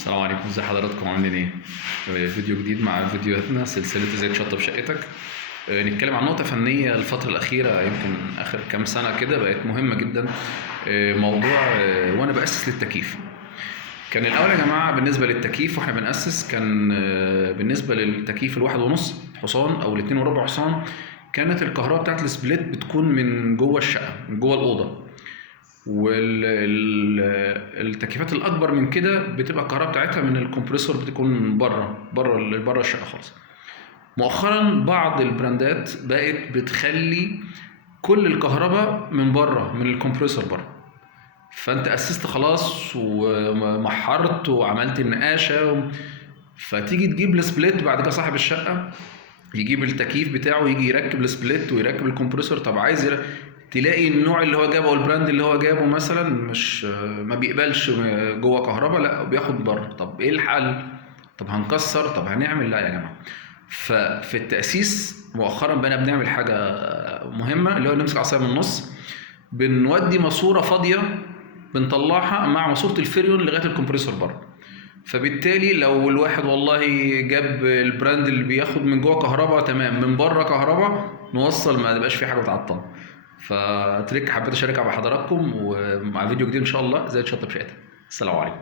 السلام عليكم، ازي حضراتكم؟ عاملين ايه؟ فيديو جديد مع فيديوهاتنا سلسلة ازاي تشطب شقتك. نتكلم عن نقطة فنية الفترة الأخيرة، يمكن آخر كام سنة كده بقت مهمة جدا. موضوع وأنا بأسس للتكييف. كان الأول يا جماعة بالنسبة للتكييف واحنا بنأسس، كان بالنسبة للتكييف الواحد ونص حصان أو الاتنين وربع حصان، كانت الكهرباء بتاعت السبليت بتكون من جوه الشقة، من جوه الأوضة. والتكييفات الاكبر من كده بتبقى الكهرباء بتاعتها من الكمبريسور، بتكون بره الشقه خالص. مؤخرا بعض البراندات بقت بتخلي كل الكهرباء من بره، من الكمبريسور بره. فانت اسست خلاص ومحرت وعملت النقاشه، فتيجي تجيب السبليت بعد كده صاحب الشقه يجيب التكييف بتاعه، يجي يركب السبليت ويركب الكمبريسور. طب عايز تلاقي النوع اللي هو جابه او البراند اللي هو جابه مثلا مش ما بيقبلش جوه كهرباء، لا بياخد بره. طب ايه الحل؟ طب هنكسر، طب هنعمل، لا يا جماعه. ففي التاسيس مؤخرا بقينا بنعمل حاجه مهمه، اللي هو نمسك عصايه من النص، بنودي ماسوره فاضيه بنطلعها مع ماسوره الفريون لغايه الكمبريسور بره. فبالتالي لو الواحد والله جاب البراند اللي بياخد من جوه كهرباء تمام، من بره كهرباء نوصل، ما تبقاش في حاجه متعطله. فتريك حبيت اشاركها مع حضراتكم، ومع فيديو جديد ان شاء الله ازاي تشطب شقتك. السلام عليكم.